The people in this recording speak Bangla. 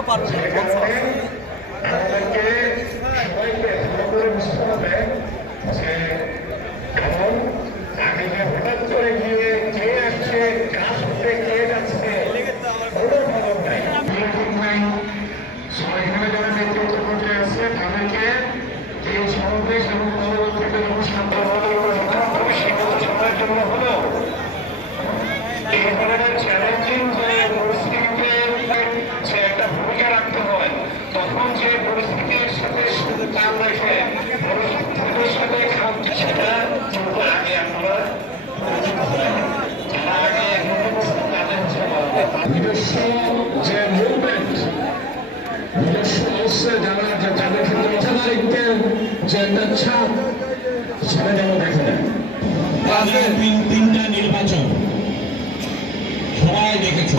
কেউ পারবে না। আমাদেরকে সবাইকে ভালো করে বুঝতে হবে যে কারণ আগে যে হঠাৎ করে গিয়ে কে আসছে কাজ করতে কে যাচ্ছে কোনো খবর নাই এখানে যারা নেতৃত্ব করতে আসছে তাদেরকে এই সমাবেশ এবং পরবর্তীতে অনুষ্ঠান সীমিত সময়ের জন্য হলেও এই ধরনের চ্যালেঞ্জিং যে পরিস্থিতিতে যে একটা ভূমিকা রাখতে হয় তখন যে পরিস্থিতির সাথে তাল রেখে পরিস্থিতির সাথে সেটা কিন্তু আগে আমরা যারা আগে তাদের নিজস্ব যে মুভমেন্ট নিজস্ব অবশ্যই যারা যাদের ক্ষেত্রে অসাধারিত্বের যে একটা ছাপ সেটা যেন দেখা যায়। তিনটা নির্বাচন সবাই দেখেছে।